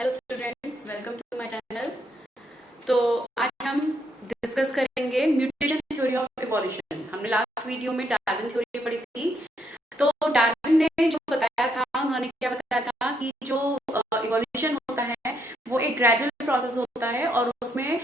Hello students, welcome to my channel. तो आज हम डिस्कस करेंगे म्यूटेशन थ्योरी ऑफ इवोल्यूशन। हमने लास्ट वीडियो में डार्विन थ्योरी पढ़ी थी। तो डार्विन ने जो बताया था, उन्होंने क्या बताया था कि जो इवोल्यूशन होता है वो एक ग्रेजुअल प्रोसेस होता है और उसमें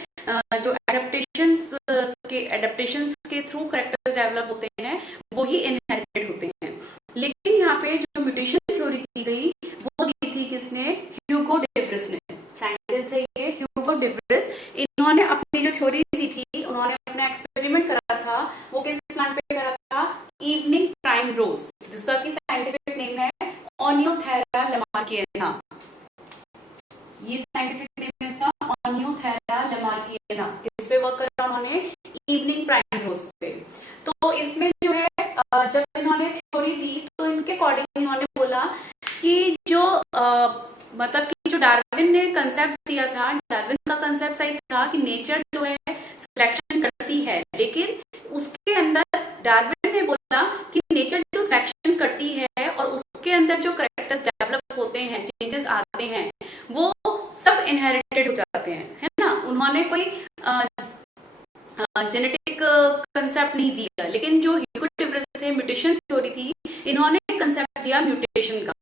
जो एडेप्टेशंस के थ्रू कैरेक्टर्स डेवलप होते हैं वो ही इनहेरिटेड होते हैं। लेकिन यहाँ पे जो म्यूटेशन थ्योरी दी गई वो दी थी किसने? ह्यूगो डेव्रिस ने। साइंटिस्ट है ये ह्यूगो डेव्रिस। इन्होंने अपनी जो थ्योरी दी थी, उन्होंने अपना एक्सपेरिमेंट करा था। वो किस प्लांट पे करा था? इवनिंग प्राइम रोज, जिसका की साइंटिफिक नेम है ओनियोथेरा लमार्कियना। ये साइंटिफिक नेम है इसका ओनियोथेरा लमार्कियना। किस पे वर्क करा उन्होंने? इवनिंग प्राइम रोज पे। तो इसमें जो है जब इन्होंने थ्योरी दी तो इनके अकॉर्डिंग इन्होंने बोला कि जो मतलब कि जो डार्विन ने कंसेप्ट दिया था, डार्विन का कंसेप्ट सही था कि नेचर जो है सिलेक्शन करती है, लेकिन उसके अंदर डार्विन ने बोला कि नेचर जो सिलेक्शन करती है और उसके अंदर जो कैरेक्टर्स डेवलप होते हैं, चेंजेस आते हैं, वो सब इनहेरिटेड हो जाते हैं, है ना। उन्होंने कोई जेनेटिक कंसेप्ट नहीं दिया, लेकिन जो ह्यूगो डेव्रिस ने म्यूटेशन थ्योरी थी, इन्होंने कंसेप्ट दिया म्यूटेशन का,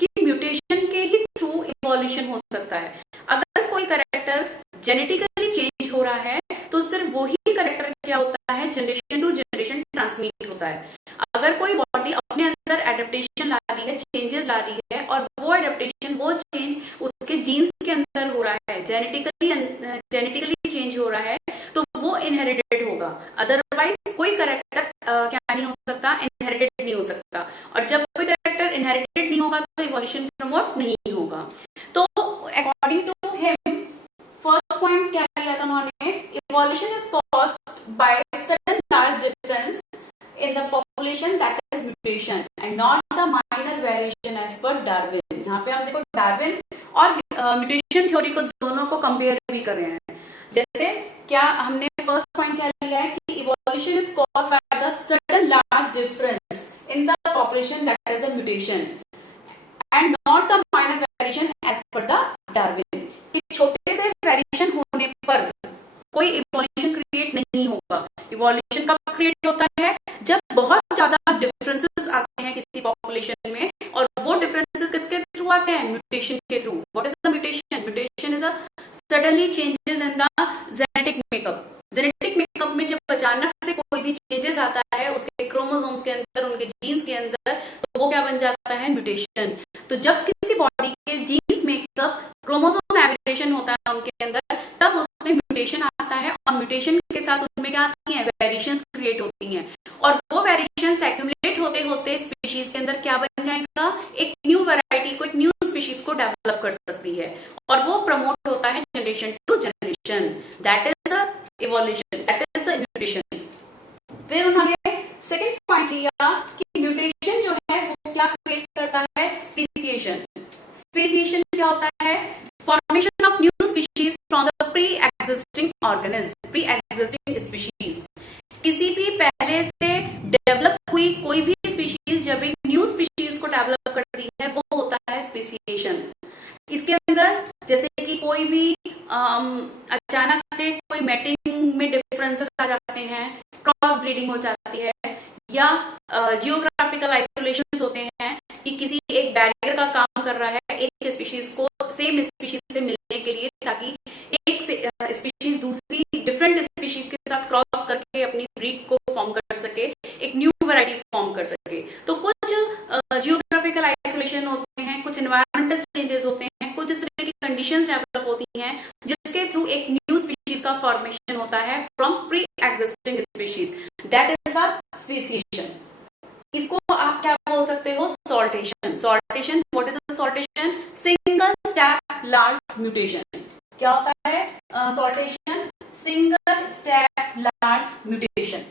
कि म्यूटेशन के ही थ्रू इवोल्यूशन हो सकता है। अगर कोई कैरेक्टर जेनेटिकली चेंज हो रहा है तो सिर्फ वही कैरेक्टर क्या होता है, जनरेशन टू जनरेशन ट्रांसमिट होता है। अगर कोई बॉडी अपने अंदर एडेप्टेशन ला रही है, चेंजेस ला रही है, और वो एडेप्टेशन, वो चेंज उसके जीन्स के अंदर हो रहा है, जेनेटिकली चेंज हो रहा है, तो वो इनहेरिटेड होगा। अदरवाइज कोई कैरेक्टर क्या नहीं हो सकता, इनहेरिटेड नहीं हो सकता। और जब कोई कैरेक्टर इनहेरिटेड नहीं होगा तो इवोल्यूशन प्रमोट नहीं होगा। तो according to him, first point क्या लिया था उन्होंने? Evolution is caused by sudden large difference in the population, that is mutation, and not the minor variation as per Darwin। यहाँ पे हम देखो डार्विन और म्यूटेशन थ्योरी को दोनों को कंपेयर भी कर रहे हैं। जैसे क्या हमने फर्स्ट पॉइंट क्या लिया है कि evolution is caused by the sudden large difference in the population, that is a mutation, and not the minor variation as per the Darwin. कि छोटे से वेरिएशन होने पर कोई इवोल्यूशन क्रिएट नहीं होगा। इवोल्यूशन कब क्रिएट होता है? जब बहुत ज्यादा डिफरेंसेस आते हैं किसी पॉपुलेशन में, और वो डिफरेंसेस किसके थ्रू आते हैं? म्यूटेशन के through. What is the mutation? Mutation is a suddenly changes in the genetic makeup. Genetic makeup में जब अचानक से कोई भी चेंजेस आता है उसके क्रोमोसोम्स के अंदर, उनके जीन्स के अंदर, तो वो क्या बन जाता है? म्यूटेशन। तो जब किसी बॉडी के जीन्स मेकअप, क्रोमोसोम एब्रेशन होता है उनके अंदर, तब उसमें म्यूटेशन आता है, और म्यूटेशन के साथ उसमें क्या आती है? वेरिएशंस क्रिएट होती हैं, और वो वेरिएशंस एक्यूमुलेट होते होते स्पीशीज के अंदर क्या बन जाएगा? एक न्यू वैरायटी को, एक न्यू स्पीशीज को डेवलप कर सकती है, और वो प्रमोट होता है generation to generation. That is a evolution, that is a mutation. फिर उन्होंने सेकंड पॉइंट लिया कि म्यूटेशन जो है वो क्या क्रिएट करता है? स्पीसिएशन। स्पीसिएशन क्या होता है? Formation of new species from the pre existing organism, pre existing species. किसी भी पहले से डेवलप हुई कोई भी स्पीशीज जब एक न्यू स्पीशीज को डेवलप करती है, वो होता है स्पीसिएशन। इसके अंदर जैसे कि कोई भी अचानक से कोई मैटिंग में डिफरेंसेस आ जाते हैं, क्रॉस ब्रीडिंग हो जाती है, या जियोग्राफिकल आइसोलेशन होते हैं कि किसी एक बैरियर का काम कर रहा है एक स्पीशीज को सेम स्पीशीज से मिलने के लिए, ताकि एक स्पीशीज दूसरी डिफरेंट स्पीशीज के साथ क्रॉस करके अपनी ब्रीड को फॉर्म कर सके, एक न्यू वैरायटी फॉर्म कर सके। तो कुछ जियोग्राफिकल आइसोलेशन होते हैं, कुछ एनवायरमेंटल चेंजेस होते हैं, कुछ इस तरह की कंडीशंस डेवलप होती हैं जिसके थ्रू एक न्यू स्पीशीज का फॉर्मेशन होता है from pre existing species. That is a speciation. इसको आप क्या बोल सकते हो? Saltation. Saltation, what is saltation? Single step large mutation. क्या होता है saltation? Single step large mutation.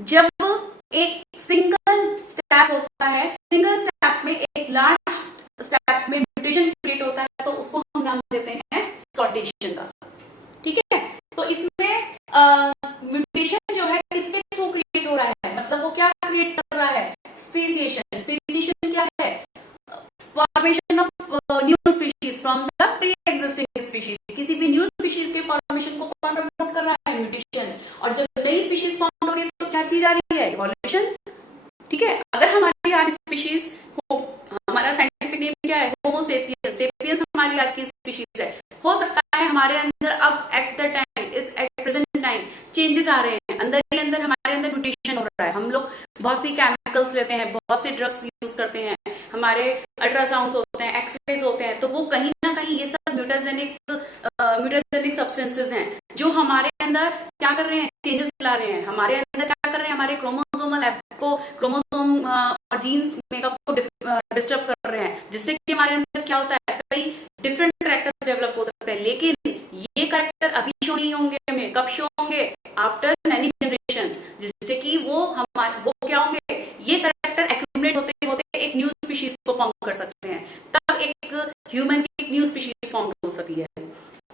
जब एक सिंगल स्टेप होता है, सिंगल स्टेप में एक लार्ज स्टेप में म्यूटेशन क्रिएट होता है, तो उसको हम नाम देते हैं सॉर्टेशन का। ठीक है। तो इसमें म्यूटेशन जो है किसके थ्रू क्रिएट हो रहा है? मतलब वो क्या क्रिएट कर रहा है? स्पीसिएशन। स्पीसिएशन क्या है? Formation of new species ultrasound होते हैं, एक्सरेज होते हैं, तो वो कहीं ना कहीं ये सब म्यूटाजेनिक सब्सटेंसेस हैं जो हमारे अंदर क्या कर रहे हैं, चेंजेस ला रहे हैं, हमारे अंदर क्या कर रहे हैं, हमारे क्रोमोसोमल को, क्रोमोसोम और जीन्स मेकअप को डिस्टर्ब कर रहे हैं, जिससे कि हमारे अंदर क्या होता है, कई डिफरेंट कैरेक्टर्स डेवलप हो सकते हैं। लेकिन ये कैरेक्टर अभी शो नहीं होंगे हमें, कब शो होंगे, आफ्टर मैनी जनरेशन, जिससे कि वो क्या होंगे, ये कैरेक्टर एक्यूमुलेट होते होते एक न्यू स्पीशीज को फॉर्म कर सकते हैं, तब एक ह्यूमन की एक न्यू स्पीशीज फॉर्म हो सकती है।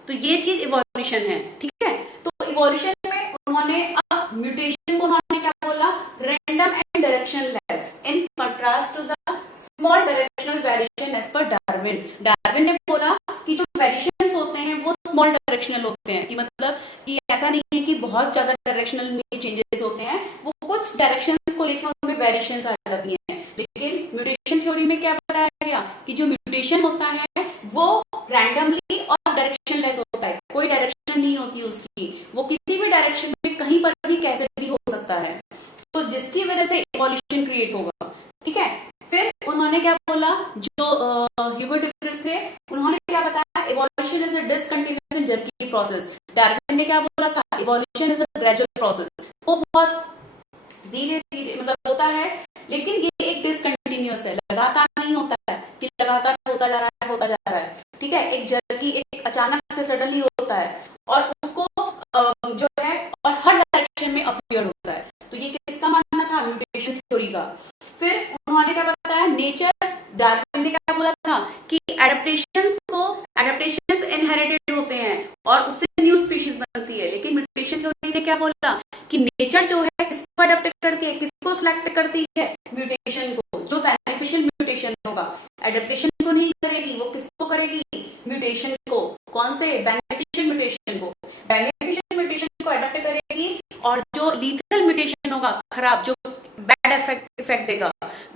तो ये चीज इवोल्यूशन है, ठीक है। तो इवोल्यूशन में उन्होंने अब म्यूटेशन को उन्होंने क्या बोला, random and directionless in contrast to the small directional variation as per Darwin. Darwin ने बोला कि जो वेरिएशंस होते हैं वो स्मॉल डायरेक्शनल होते हैं, कि मतलब कि ऐसा नहीं है कि बहुत ज्यादा डायरेक्शनल में चेंजेस होते हैं, वो कुछ डायरेक्शंस को लेकर उनमें वेरिएशंस आ जाती हैं। लेकिन म्यूटेशन थ्योरी में क्या बताया गया कि जो म्यूटेशन होता है वो रैंडमली और डायरेक्शनलेस होता है, कोई डायरेक्शन नहीं होती उसकी, वो किसी भी डायरेक्शन में कहीं पर भी कैसे भी हो सकता है, तो जिसकी वजह से इवोल्यूशन क्रिएट होगा, ठीक है। फिर उन्होंने क्या बोला, जो ह्यूगो डिफरेंस थे, उन्होंने क्या बताया, evolution is a discontinuous and jerky process. Darwin ने क्या बोला था, evolution is a gradual process, वो बहुत धीरे धीरे मतलब होता है, लेकिन ये एक डिसकंटिन्यूअस है, लगातार नहीं होता है कि लगातार होता जा रहा है, ठीक है। एक जर्की, एक अचानक से सडनली होता है, और उसको जो है और हर डायरेक्शन में अपीयर होता है। तो ये किसका मानना था, म्यूटेशन थ्योरी का। फिर उन्होंने क्या बताया, नेचर, डार्विन ने क्या बोला था कि एडेप्टेशंस इनहेरिटेड होते हैं और उससे न्यू स्पीशीज बनती है। लेकिन म्यूटेशन थ्योरी ने क्या बोला कि नेचर जो है किसको अडेप्ट करती है, किसको सिलेक्ट करती है, म्यूटेशन को, जो बेनिफिशियल म्यूटेशन होगा। एडेप्टेशन को नहीं करेगी, वो किसको करेगी, म्यूटेशन को। कौन से, बेनिफिशियल म्यूटेशन को। बेनिफिशियल म्यूटेशन को अडेप्ट करेगी, और जो लीथल म्यूटेशन होगा, खराब, जो बैड इफेक्ट देगा,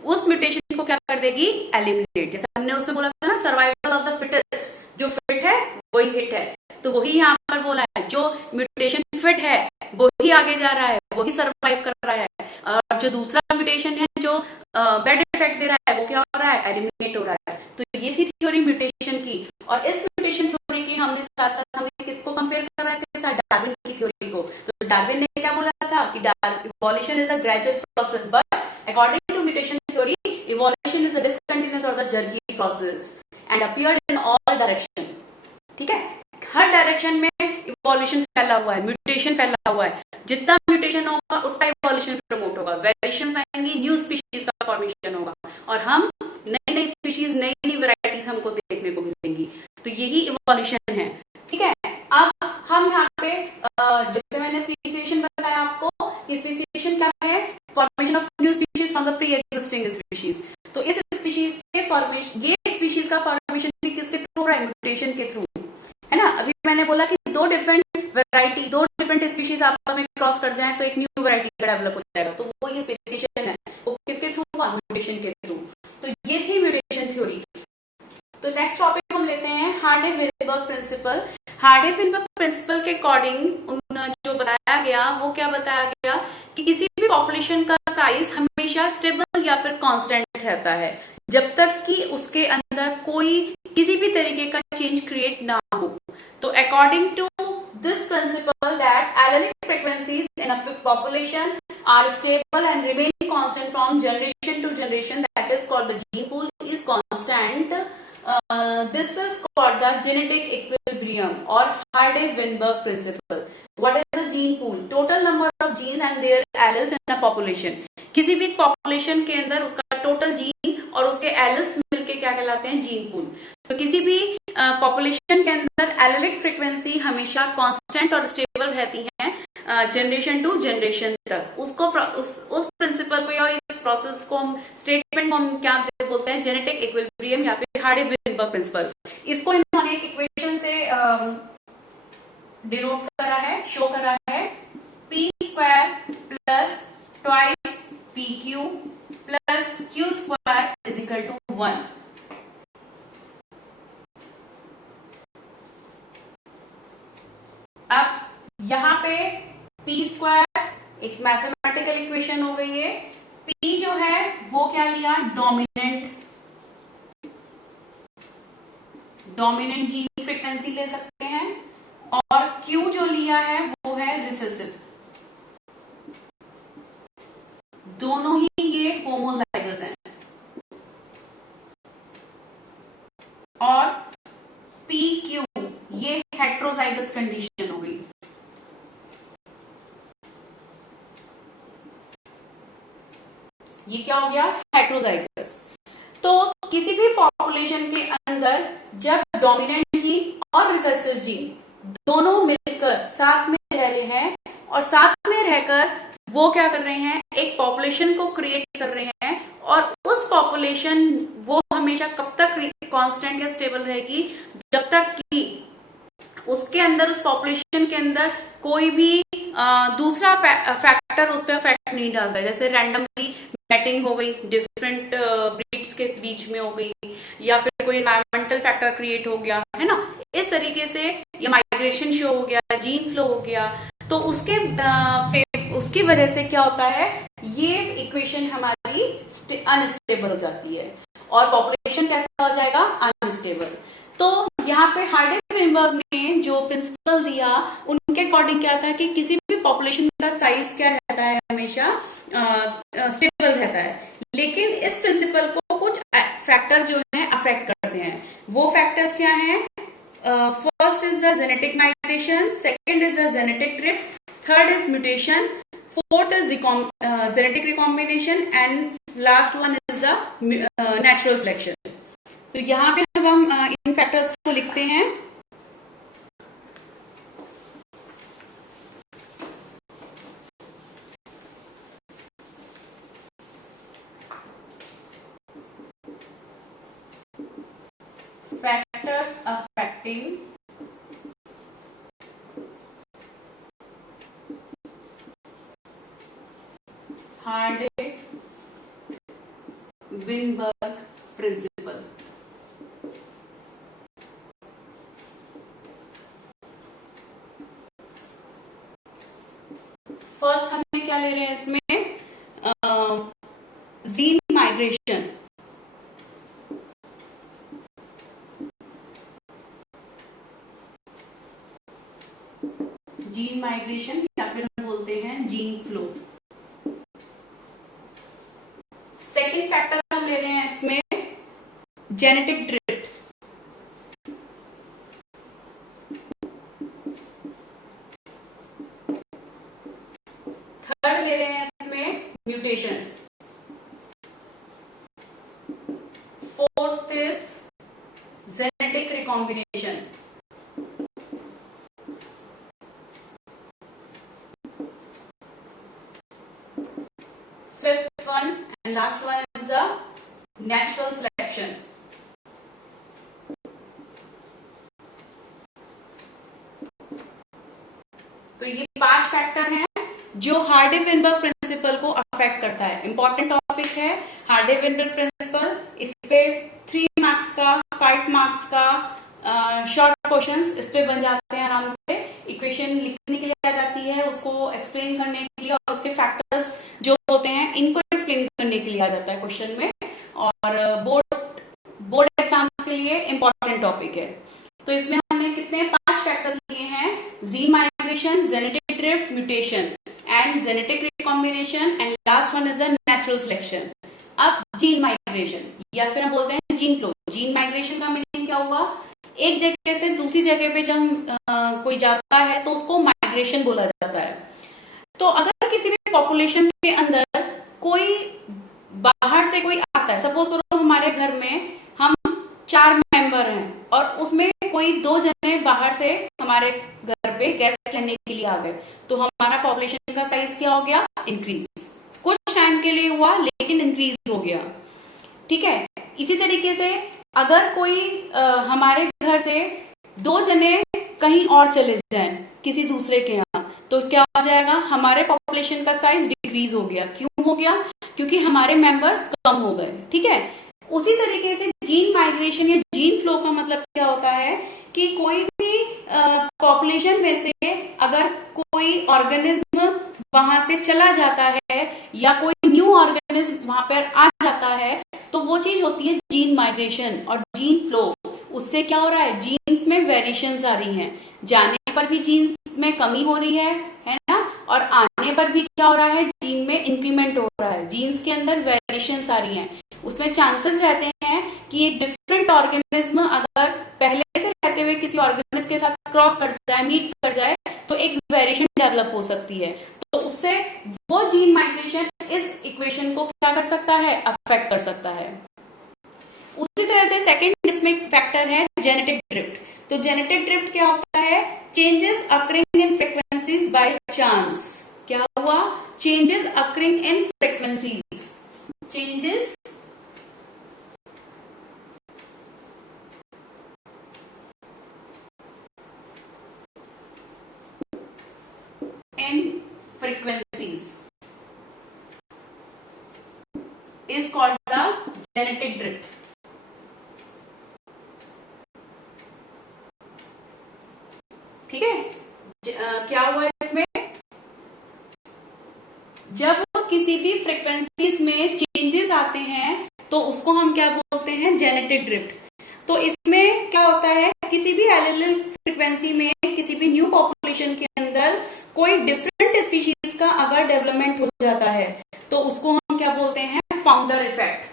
उस म्यूटेशन को क्या कर देगी, एलिमिनेट। जैसे हमने उसमें बोला था ना, सर्वाइवल ऑफ द फिटेस्ट, जो फिट है वही हिट है, तो वही यहाँ पर बोला है, जो म्यूटेशन फिट है वही आगे जा रहा है, वही सर्वाइव कर रहा है, और जो दूसरा म्यूटेशन है जो बैड इफेक्ट दे रहा है, वो क्या हो रहा है, एलिमिनेट हो रहा है। तो ये थी थ्योरी म्यूटेशन की, और इस म्यूटेशन थ्योरी की हमने साथ साथ हमने किसको कंपेयर कर रहा है इसके साथ, डार्विन की थ्योरी को। तो डार्विन ने क्या बोला था कि evolution is a gradual process, but according to mutation theory evolution is a discontinuous और the jerky process and appeared in all direction, ठीक है। हर डायरेक्शन में इवोल्यूशन फैला हुआ है, म्यूटेशन फैला हुआ है, जितना म्यूटेशन होगा उतना इवोल्यूशन प्रमोट होगा, वेरिएशंस आएंगी, न्यू स्पीशीज का फॉर्मेशन होगा, और हम नई नई स्पीशीज, नई नई वेराइटीज हमको देखने को मिलेंगी। तो यही इवोल्यूशन है, ठीक है। अब हम यहाँ पे जैसे मैंने स्पीसीएशन बताया आपको, स्पीसीएशन क्या है, formation of new species from the pre existing species. तो इस स्पीशीज के फॉर्मेशन, ये स्पीशीज का फॉर्मेशन भी किसके थ्रू हो रहा है, म्यूटेशन के थ्रू, है ना। अभी मैंने बोला कि दो डिफरेंट स्पीशीज आपस में क्रॉस कर जाएं तो एक न्यू वैरायटी डेवलप हो जाएगा, तो वो ये स्पीसीएशन है, वो किसके थ्रू हुआ, म्यूटेशन के थ्रू। तो ये थी म्यूटेशन थ्योरी। तो नेक्स्ट टॉपिक हम लेते हैं हार्डे-विनबर्ग प्रिंसिपल। हार्डे-विनबर्ग प्रिंसिपल के अकॉर्डिंग जो बताया गया, वो क्या बताया गया कि किसी भी पॉपुलेशन का साइज हमेशा स्टेबल या फिर कांस्टेंट रहता है, जब तक कि उसके अंदर कोई किसी भी तरीके का चेंज क्रिएट ना हो। तो according to this principle that allelic frequencies in a population are stable and remain constant from generation to generation, that is called the gene pool is constant. This is called the genetic equilibrium or Hardy-Weinberg principle. What is the gene pool? Total number of genes and their alleles in a population. किसी भी population के अंदर उसका total gene और उसके alleles मिलके क्या कहलाते हैं, जीन पूल। तो किसी भी पॉपुलेशन के अंदर एलेलिक फ्रीक्वेंसी हमेशा कांस्टेंट और स्टेबल रहती है जनरेशन टू जनरेशन तक। उसको उस प्रिंसिपल को या इस प्रोसेस को हम स्टेटमेंट को हम क्या बोलते हैं, जेनेटिक इक्विलिब्रियम या फिर हार्डी-विनबर्ग प्रिंसिपल। इसको इन्होंने एक इक्वेशन से डिनोट करा है, शो करा है, P square plus twice P Q plus Q square is equal to 1। अब यहाँ पे पी स्क्वायर एक मैथमेटिकल इक्वेशन हो गई है। पी जो है वो क्या लिया, डोमिनेंट, डोमिनेंट जीन फ्रीक्वेंसी ले सकते हैं, और क्यू जो लिया है वो है रिसेसिव। दोनों ही ये होमोजाइगस हैं। और पी क्यू ये हेट्रोजाइगस कंडीशन हो गई। ये क्या हो गया? हेट्रोजाइगस। तो किसी भी पॉपुलेशन के अंदर जब डोमिनेंट जीन और रिसेसिव जीन दोनों मिलकर साथ में रह रहे हैं, और साथ में रहकर वो क्या कर रहे हैं, एक पॉपुलेशन को क्रिएट कर रहे हैं, और उस पॉपुलेशन वो हमेशा कब तक कांस्टेंट या स्टेबल रहेगी, जब तक कि उसके अंदर, उस पॉपुलेशन के अंदर कोई भी दूसरा फैक्टर उस पर इफेक्ट नहीं डालता है। जैसे रैंडमली मैटिंग हो गई, डिफरेंट ब्रीड्स के बीच में हो गई, या फिर कोई एनवायरमेंटल फैक्टर क्रिएट हो गया, है ना, इस तरीके से, या माइग्रेशन शो हो गया, जीन फ्लो हो गया, तो उसकी वजह से क्या होता है, ये इक्वेशन हमारी अनस्टेबल हो जाती है, और पॉपुलेशन कैसा हो जाएगा? अनस्टेबल। तो यहाँ पे हार्डी-वेनबर्ग ने जो प्रिंसिपल दिया, उनके अकॉर्डिंग क्या था कि किसी भी पॉपुलेशन का साइज क्या रहता है, हमेशा स्टेबल रहता है, लेकिन इस प्रिंसिपल को कुछ फैक्टर जो है अफेक्ट करते हैं। वो फैक्टर्स क्या हैं? First is the genetic migration, second is the genetic drift, third is mutation, fourth is genetic recombination, and last one is the natural selection. तो यहाँ पे अब हम इन फैक्टर्स को लिखते हैं। Factors affecting Hardy Weinberg principle. First हमें क्या ले रहे हैं इसमें? Gene migration. जीन माइग्रेशन या फिर हम बोलते हैं जीन फ्लो। सेकेंड फैक्टर हम ले रहे हैं इसमें जेनेटिक ड्रिफ्ट। थर्ड ले रहे हैं इसमें mutation. Fourth is genetic recombination. Fifth one and last one is the natural selection. तो ये 5 फैक्टर हैं जो हार्डी-वेनबर्ग प्रिंसिपल को अफेक्ट करता है। इंपॉर्टेंट टॉपिक है हार्डी-वेनबर्ग प्रिंसिपल। इस पे 3 मार्क्स का, 5 मार्क्स का शॉर्ट क्वेश्चंस इस पे बन जाते हैं आराम से। इक्वेशन लिखने के लिए आ जाती है, उसको एक्सप्लेन करने के लिए, और उसके फैक्टर्स जो होते हैं इनको एक्सप्लेन करने के लिए आ जाता है क्वेश्चन में, और बोर्ड एग्जाम्स के लिए इंपॉर्टेंट टॉपिक है। तो इसमें हमने कितने 5 फैक्टर्स लिए हैं: gene migration, genetic drift, mutation and genetic recombination, and last one is the natural selection. अब जीन माइग्रेशन या फिर हम बोलते हैं जीन फ्लो। जीन माइग्रेशन का मीनिंग क्या हुआ? एक जगह से दूसरी जगह पे जब कोई जाता है तो उसको माइग्रेशन बोला जाता है। तो अगर किसी भी पॉपुलेशन के अंदर कोई बाहर से कोई आता है, सपोज करो हमारे घर में हम 4 मेंबर हैं और उसमें कोई 2 जने बाहर से हमारे घर पे गेस्ट लेने के लिए आ गए, तो हमारा पॉपुलेशन का साइज क्या हो गया? इंक्रीज। कुछ टाइम के लिए हुआ लेकिन इंक्रीज हो गया। ठीक है। इसी तरीके से अगर कोई हमारे घर से 2 जने कहीं और चले जाएं किसी दूसरे के यहाँ, तो क्या हो जाएगा? हमारे पॉपुलेशन का साइज डिक्रीज हो गया। क्यों हो गया? क्योंकि हमारे मेंबर्स कम हो गए। ठीक है। उसी तरीके से जीन माइग्रेशन या जीन फ्लो का मतलब क्या होता है कि कोई भी पॉपुलेशन में से अगर कोई ऑर्गेनिज्म वहां से चला जाता है या कोई न्यू ऑर्गेनिज्म वहां पर आ जाता है, तो वो चीज होती है जीन माइग्रेशन और जीन फ्लो। उससे क्या हो रहा है, जीन्स में वेरिएशंस आ रही हैं, जाने पर भी जीन्स में कमी हो रही है ना, और आने पर भी क्या हो रहा है, जीन में इंक्रीमेंट हो रहा है, जीन्स के अंदर वेरिएशंस आ रही हैं। उसमें चांसेस रहते हैं कि एक डिफरेंट ऑर्गेनिज्म अगर पहले से रहते हुए किसी ऑर्गेनिज्म के साथ क्रॉस कर जाए, मीट कर जाए, तो एक वेरिएशन डेवलप हो सकती है। तो उससे वो जीन माइग्रेशन इस इक्वेशन को क्या कर सकता है, अफेक्ट कर सकता है। उसी तरह से सेकंड इसमें फैक्टर है जेनेटिक ड्रिफ्ट। तो जेनेटिक ड्रिफ्ट क्या होता है, changes occurring in frequencies by chance. क्या हुआ, changes occurring in frequencies, changes in frequencies is called the genetic drift. ठीक है, क्या हुआ इसमें, जब किसी भी फ्रीक्वेंसीज में चेंजेस आते हैं तो उसको हम क्या बोलते हैं, जेनेटिक ड्रिफ्ट। तो इसमें क्या होता है, किसी भी एलिल फ्रीक्वेंसी में किसी भी न्यू पॉपुलेशन के अंदर कोई डिफरेंट स्पीशीज का अगर डेवलपमेंट हो जाता है तो उसको हम क्या बोलते हैं, फाउंडर इफेक्ट।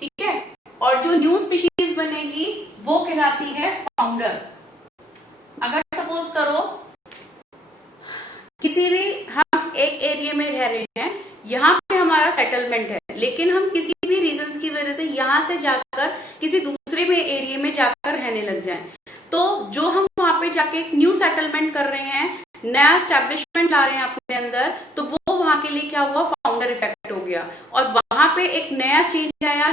ठीक है, और जो न्यू स्पीशीज बनेगी वो कहलाती है फाउंडर। अगर सपोज करो किसी भी, हम एक एरिया में रह रहे हैं, यहाँ पे हमारा सेटलमेंट है, लेकिन हम किसी भी रीजंस की वजह से यहाँ से जाकर किसी दूसरे में एरिया में जाकर रहने लग जाएं, तो जो हम वहां पे जाके एक न्यू सेटलमेंट कर रहे हैं, नया स्टैब्लिशमेंट ला रहे हैं अपने अंदर, तो वो वहां के लिए क्या हुआ, फाउंडर इफेक्ट हो गया, और वहां पे एक नया चेंज आया,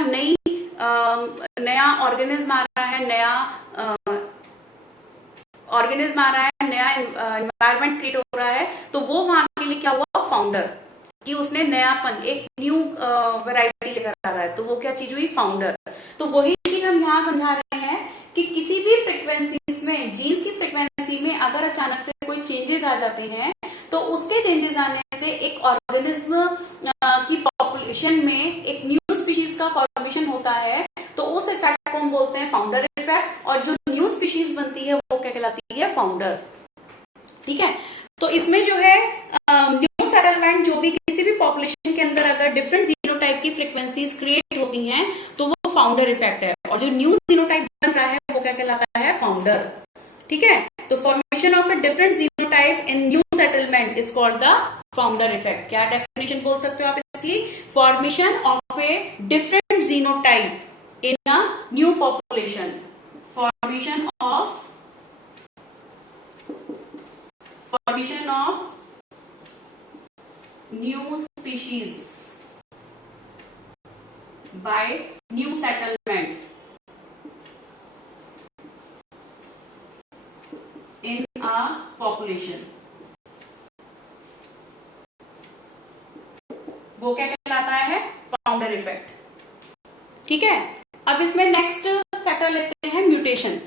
नया ऑर्गेनिज्म आ रहा है, नया ऑर्गेनिज्म आ रहा है, नया एनवायरमेंट क्रिएट हो रहा है, तो वो वहां के लिए क्या हुआ, फाउंडर, कि उसने नयापन, एक न्यू वैरायटी लेकर आ रहा है, तो वो क्या चीज हुई, फाउंडर। तो वही चीज हम यहाँ समझा रहे हैं कि किसी भी फ्रीक्वेंसीज में, जीन्स की फ्रीक्वेंसी में अगर अचानक से कोई चेंजेस आ जाते हैं, तो उसके चेंजेस आने से एक ऑर्गेनिज्म की पॉपुलेशन में एक न्यू स्पीशीज का फॉर्मेशन होता है, तो उस इफेक्ट को हम बोलते हैं फाउंडर इफेक्ट, और जो न्यू स्पीशीज बनती है वो क्या कहलाती है, फाउंडर। ठीक है, तो इसमें जो है न्यू सेटलमेंट, जो भी किसी भी पॉपुलेशन के अंदर अगर डिफरेंट जीनोटाइप की फ्रीक्वेंसीज क्रिएट होती हैं तो वो फाउंडर इफेक्ट है, और जो न्यू जीनोटाइप बन रहा है वो क्या कहलाता है, फाउंडर। ठीक है, तो formation of a different genotype in new settlement is called the founder effect. क्या डेफिनेशन बोल सकते हो आप इसकी, formation of a different genotype in a new population, formation of new species by new settlement in a population, वो क्या कहलाता है, फाउंडर इफेक्ट। ठीक है, अब इसमें नेक्स्ट फैक्टर लेते हैं, म्यूटेशन।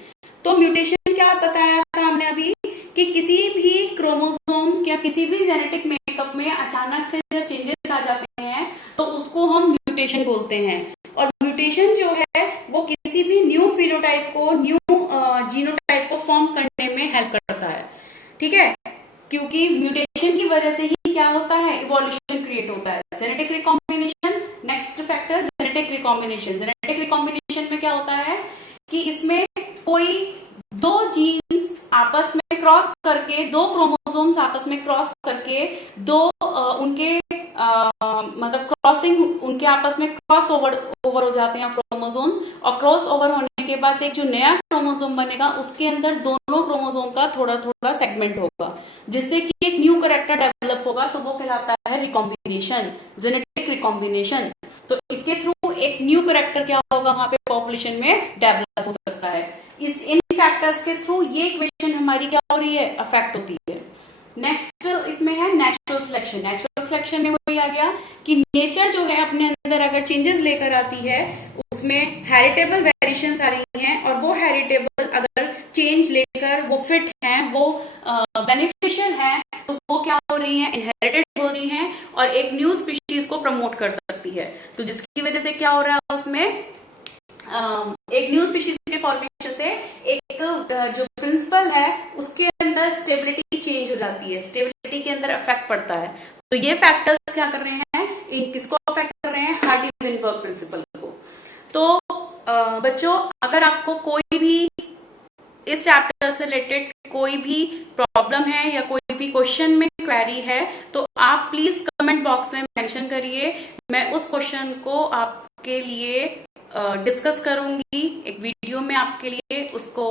तो म्यूटेशन क्या बताया था हमने अभी, कि किसी भी क्रोमोसोम या किसी भी जेनेटिक मेकअप में अचानक से जब चेंजेस आ जाते हैं तो उसको हम म्यूटेशन बोलते हैं, और म्यूटेशन जो है वो किसी भी न्यू फिनोटाइप को, न्यू जीनोटाइप को फॉर्म करने में हेल्प करता है। ठीक है, क्योंकि म्यूटेशन की वजह से ही क्या होता है, इवोल्यूशन क्रिएट होता है। Genetic recombination, next factor genetic recombination. Genetic recombination में क्या होता है कि इसमें कोई दो जीन्स आपस में क्रॉस करके, दो क्रोमोसोम्स आपस में क्रॉस करके, दो उनके मतलब क्रॉसिंग, उनके आपस में क्रॉस ओवर हो जाते हैं क्रोमोसोम्स, और क्रॉस ओवर होने के बाद एक जो नया क्रोमोसोम बनेगा उसके अंदर दोनों क्रोमोसोम का थोड़ा थोड़ा सेगमेंट होगा, जिससे कि एक न्यू कैरेक्टर डेवलप होगा, तो वो कहलाता है रिकॉम्बिनेशन, जेनेटिक रिकॉम्बिनेशन। तो इसके थ्रू एक न्यू कैरेक्टर क्या होगा वहां पे पॉपुलेशन में डेवलप हो सकता है। इन फैक्टर्स के थ्रू ये इक्वेशन हमारी क्या हो रही है, अफेक्ट होती है। नेक्स्ट इसमें है नेचुरल सिलेक्शन। नेचुरल सिलेक्शन में वही आ गया कि नेचर जो है अपने अंदर अगर चेंजेस लेकर आती है, उसमें हेरिटेबल वेरिएशंस आ रही हैं, और वो हेरिटेबल अगर चेंज लेकर वो फिट हैं, वो बेनिफिशियल हैं, तो वो क्या हो रही हैं, इनहेरिटेड हो रही हैं, और एक न्यू स्पीशीज को प्रमोट कर सकती है। तो जिसकी वजह से क्या हो रहा है उसमें एक न्यू स्पीशीज के फॉर्मेशन से एक जो प्रिंसिपल है उसके अंदर स्टेबिलिटी चेंज हो जाती है, स्टेबिलिटी के अंदर इफेक्ट पड़ता है। तो ये फैक्टर्स क्या कर रहे हैं, किसको अफेक्ट कर रहे हैं, हार्डी-विनबर्ग प्रिंसिपल को। तो बच्चों अगर आपको कोई भी इस चैप्टर से रिलेटेड कोई भी प्रॉब्लम है या कोई भी क्वेश्चन में क्वेरी है तो आप प्लीज कमेंट बॉक्स में मेंशन करिए, मैं उस क्वेश्चन को आपके लिए डिस्कस करूंगी, एक वीडियो में आपके लिए उसको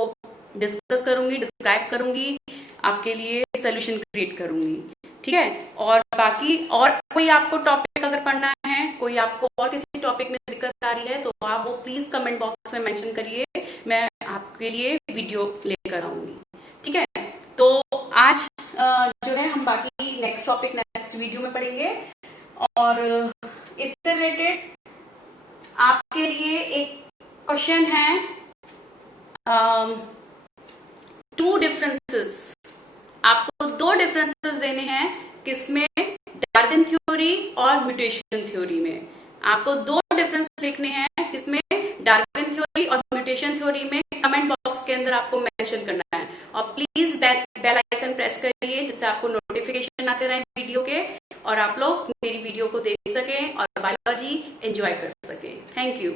डिस्कस करूंगी, डिस्क्राइब करूंगी, आपके लिए सोल्यूशन क्रिएट करूंगी, ठीक है। और बाकी और कोई आपको टॉपिक अगर पढ़ना है, कोई आपको और किसी टॉपिक में दिक्कत आ रही है तो आप वो प्लीज कमेंट बॉक्स में मेंशन करिए, मैं आपके लिए वीडियो लेकर आऊंगी, ठीक है। तो आज जो है हम बाकी नेक्स्ट टॉपिक नेक्स्ट वीडियो में पढ़ेंगे। और इससे रिलेटेड आपके लिए एक क्वेश्चन है, टू डिफरेंसेस, आपको दो डिफरेंसेस देने हैं, किसमें, डार्विन थ्योरी और म्यूटेशन थ्योरी में। आपको दो डिफरेंस लिखने हैं, किसमें, डार्विन थ्योरी और म्यूटेशन थ्योरी में। कमेंट बॉक्स के अंदर आपको मेंशन करना है और प्लीज बेल आइकन प्रेस करिए जिससे आपको नोटिफिकेशन आते रहे वीडियो के और आप लोग मेरी वीडियो को देख सकें और बायोलॉजी एंजॉय कर सकें। Thank you.